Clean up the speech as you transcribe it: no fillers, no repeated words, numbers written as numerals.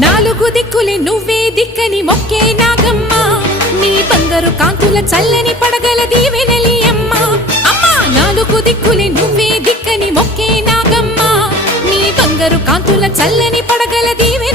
నాలుగు దిక్కులే నువ్వే దిక్కని మొక్కే నాగమ్మ నీ బంగారు కాంతుల చల్లని పడగల దీవెనలి అమ్మ అమ్మా నాలుగు దిక్కులే నువ్వే దిక్కని మొక్కే నాగమ్మ నీ బంగారు కాంతుల చల్లని పడగల దీవె